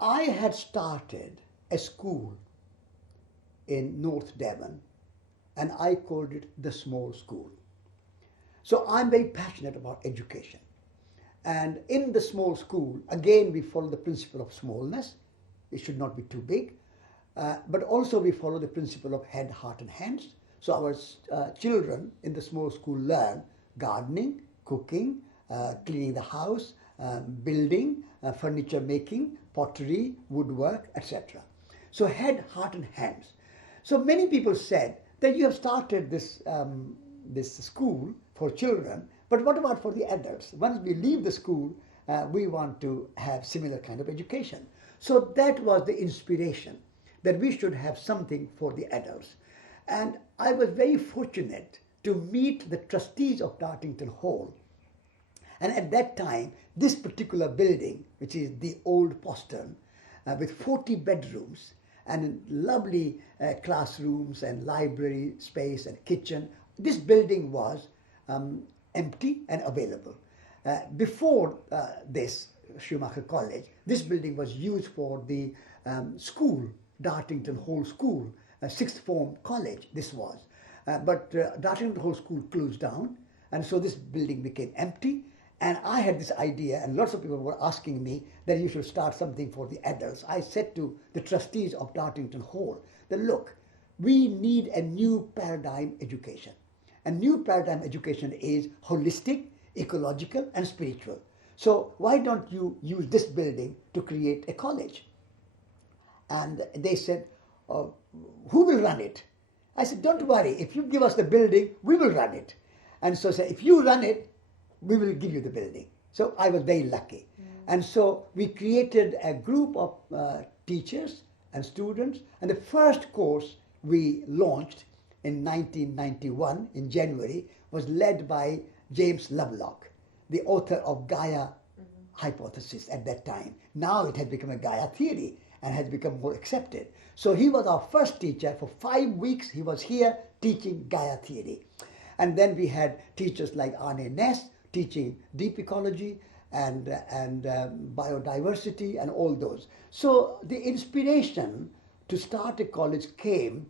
I had started a school in North Devon, and I called it the small school. So I'm very passionate about education. And in the small school, again, we follow the principle of smallness. It should not be too big. But also we follow the principle of head, heart, and hands. So our children in the small school learn gardening, cooking, cleaning the house, building, furniture making, pottery, woodwork, etc. So head, heart, and hands. So many people said that you have started this school for children, but what about for the adults? Once we leave the school, we want to have similar kind of education. So that was the inspiration, that we should have something for the adults. And I was very fortunate to meet the trustees of Dartington Hall. And at that time, this particular building, which is the old postern, with 40 bedrooms and lovely classrooms and library space and kitchen, this building was empty and available. Before this, Schumacher College, this building was used for the school, Dartington Hall School, sixth form college this was. But Dartington Hall School closed down, and so this building became empty. And I had this idea, and lots of people were asking me that you should start something for the adults. I said to the trustees of Dartington Hall that, look, we need a new paradigm education. A new paradigm education is holistic, ecological, and spiritual. So why don't you use this building to create a college? And they said, who will run it? I said, don't worry, if you give us the building, we will run it. And so I said, if you run it, we will give you the building. So I was very lucky. And so we created a group of teachers and students, and the first course we launched in 1991, in January, was led by James Lovelock, the author of Gaia hypothesis at that time. Now it has become a Gaia theory and has become more accepted. So he was our first teacher. For 5 weeks he was here teaching Gaia theory. And then we had teachers like Arne Ness teaching deep ecology and biodiversity and all those. So the inspiration to start a college came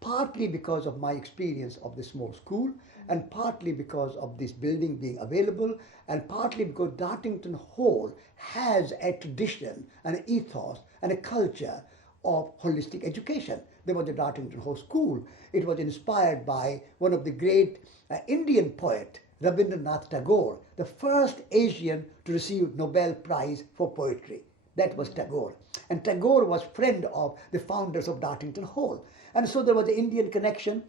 partly because of my experience of the small school, and partly because of this building being available, and partly because Dartington Hall has a tradition, an ethos, and a culture of holistic education. There was the Dartington Hall School. It was inspired by one of the great Indian poet, Rabindranath Tagore, the first Asian to receive Nobel Prize for poetry. That was Tagore. And Tagore was friend of the founders of Dartington Hall. And so there was the Indian connection,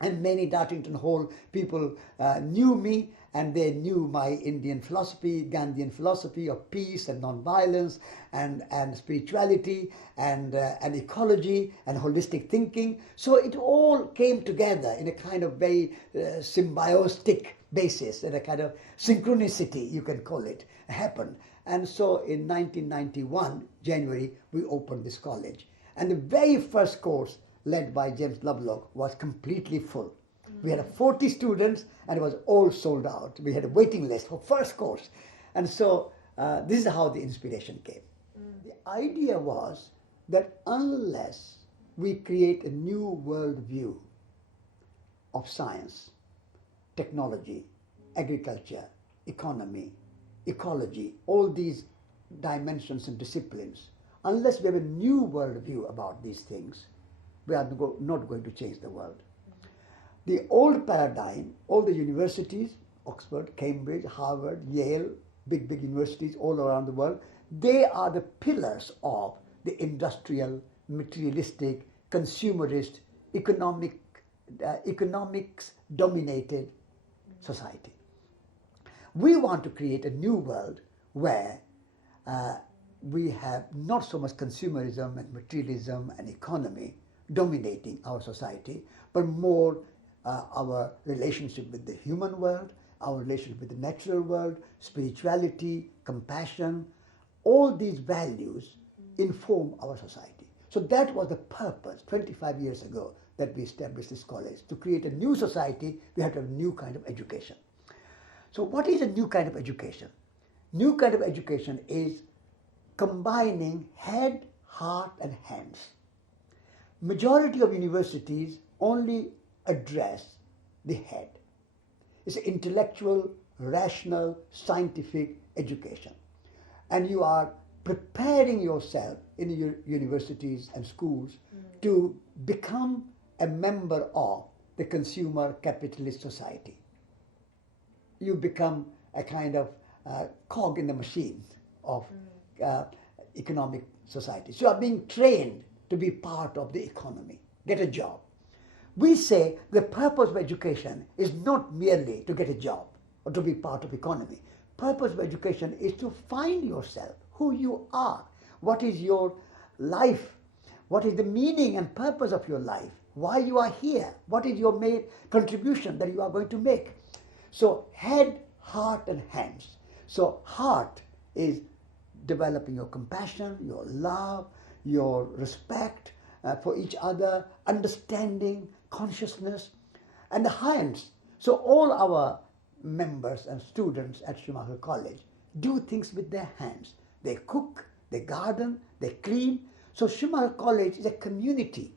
and many Dartington Hall people knew me, and they knew my Indian philosophy, Gandhian philosophy of peace and nonviolence and spirituality and ecology and holistic thinking. So it all came together in a kind of very symbiotic basis, and a kind of synchronicity, you can call it, happened. And so in 1991, January, we opened this college. And the very first course, led by James Lovelock, was completely full. We had 40 students, and it was all sold out. We had a waiting list for first course. And so this is how the inspiration came. The idea was that unless we create a new worldview of science, technology, agriculture, economy, ecology, all these dimensions and disciplines, unless we have a new worldview about these things, we are not going to change the world. The old paradigm, all the universities, Oxford, Cambridge, Harvard, Yale, big universities all around the world, they are the pillars of the industrial, materialistic, consumerist, economics-dominated society. We want to create a new world where we have not so much consumerism and materialism and economy dominating our society, but more our relationship with the human world, our relationship with the natural world, spirituality, compassion. All these values inform our society. So that was the purpose 25 years ago that we established this college. To create a new society, we have to have a new kind of education. So what is a new kind of education? New kind of education is combining head, heart and hands. Majority of universities only address the head. It's an intellectual, rational, scientific education. And you are preparing yourself in your universities and schools to become a member of the consumer capitalist society. You become a kind of cog in the machine of economic society. So you are being trained to be part of the economy, get a job. We say the purpose of education is not merely to get a job or to be part of economy. Purpose of education is to find yourself, who you are, what is your life, what is the meaning and purpose of your life, why you are here, what is your main contribution that you are going to make. So head, heart and hands. So heart is developing your compassion, your love, your respect for each other, understanding, consciousness, and the hands. So all our members and students at Schumacher College do things with their hands. They cook, they garden, they clean. So Schumacher College is a community.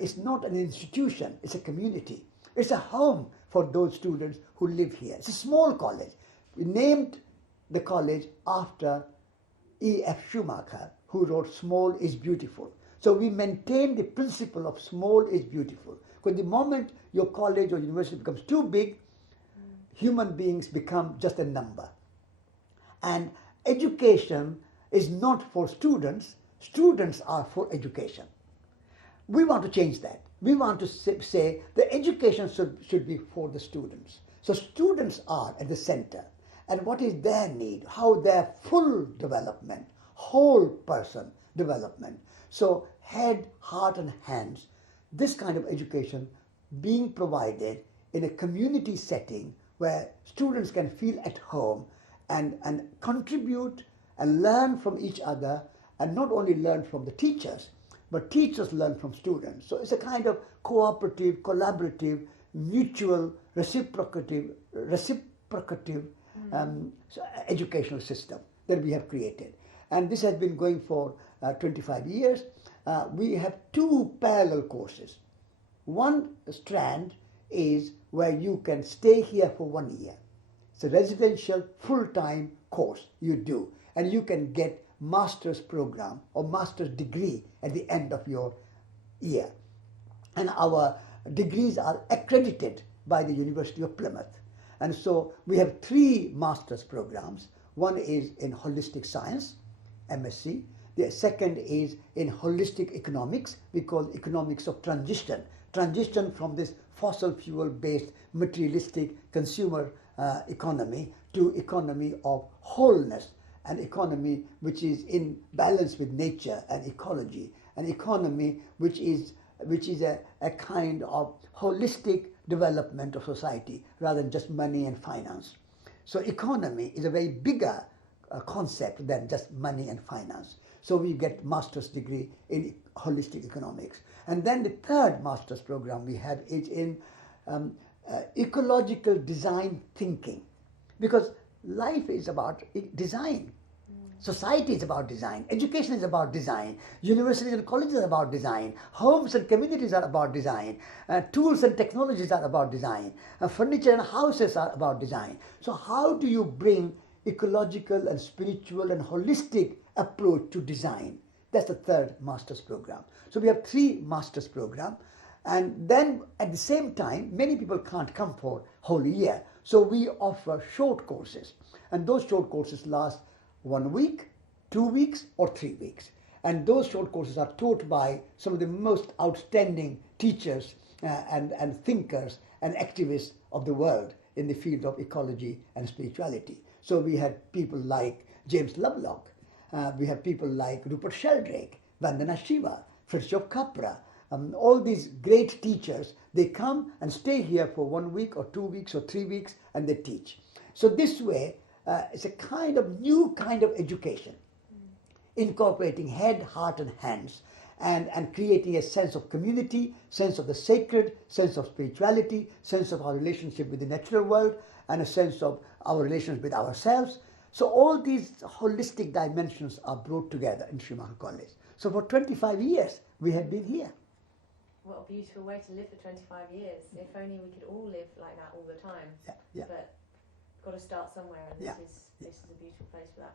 It's not an institution, it's a community. It's a home for those students who live here. It's a small college. We named the college after E.F. Schumacher, who wrote Small is Beautiful. So we maintain the principle of small is beautiful. Because the moment your college or university becomes too big, human beings become just a number. And education is not for students. Students are for education. We want to change that. We want to say the education should be for the students. So students are at the center. And what is their need? How their full development, whole person development. So head, heart and hands, this kind of education being provided in a community setting where students can feel at home and contribute and learn from each other, and not only learn from the teachers, but teachers learn from students. So it's a kind of cooperative, collaborative, mutual, reciprocative educational system that we have created. And this has been going for 25 years. We have two parallel courses. One strand is where you can stay here for 1 year. It's a residential full-time course you do, and you can get master's program or master's degree at the end of your year. And our degrees are accredited by the University of Plymouth. And so we have 3 master's programs. One is in holistic science, MSc. The second is in holistic economics. We call economics of transition. Transition from this fossil fuel based materialistic consumer economy to economy of wholeness, an economy which is in balance with nature and ecology, an economy which is a kind of holistic development of society rather than just money and finance. So economy is a very bigger concept than just money and finance. So we get master's degree in holistic economics. And then the third master's program we have is in ecological design thinking. Because life is about design. Society is about design. Education is about design. Universities and colleges are about design. Homes and communities are about design. Tools and technologies are about design. Furniture and houses are about design. So how do you bring ecological and spiritual and holistic approach to design? That's the third master's program. So we have 3 master's programs. And then at the same time, many people can't come for whole year. So we offer short courses. And those short courses last 1 week, 2 weeks, or 3 weeks. And those short courses are taught by some of the most outstanding teachers and thinkers and activists of the world in the field of ecology and spirituality. So we had people like James Lovelock. We have people like Rupert Sheldrake, Vandana Shiva, Fritjof Capra. All these great teachers, they come and stay here for 1 week or 2 weeks or 3 weeks and they teach. So this way, it's a kind of new kind of education, incorporating head, heart and hands and creating a sense of community, sense of the sacred, sense of spirituality, sense of our relationship with the natural world and a sense of our relations with ourselves. So all these holistic dimensions are brought together in Schumacher College. So for 25 years, we have been here. What a beautiful way to live for 25 years. If only we could all live like that all the time. Yeah, yeah. But got to start somewhere, and Yeah. this is a beautiful place for that.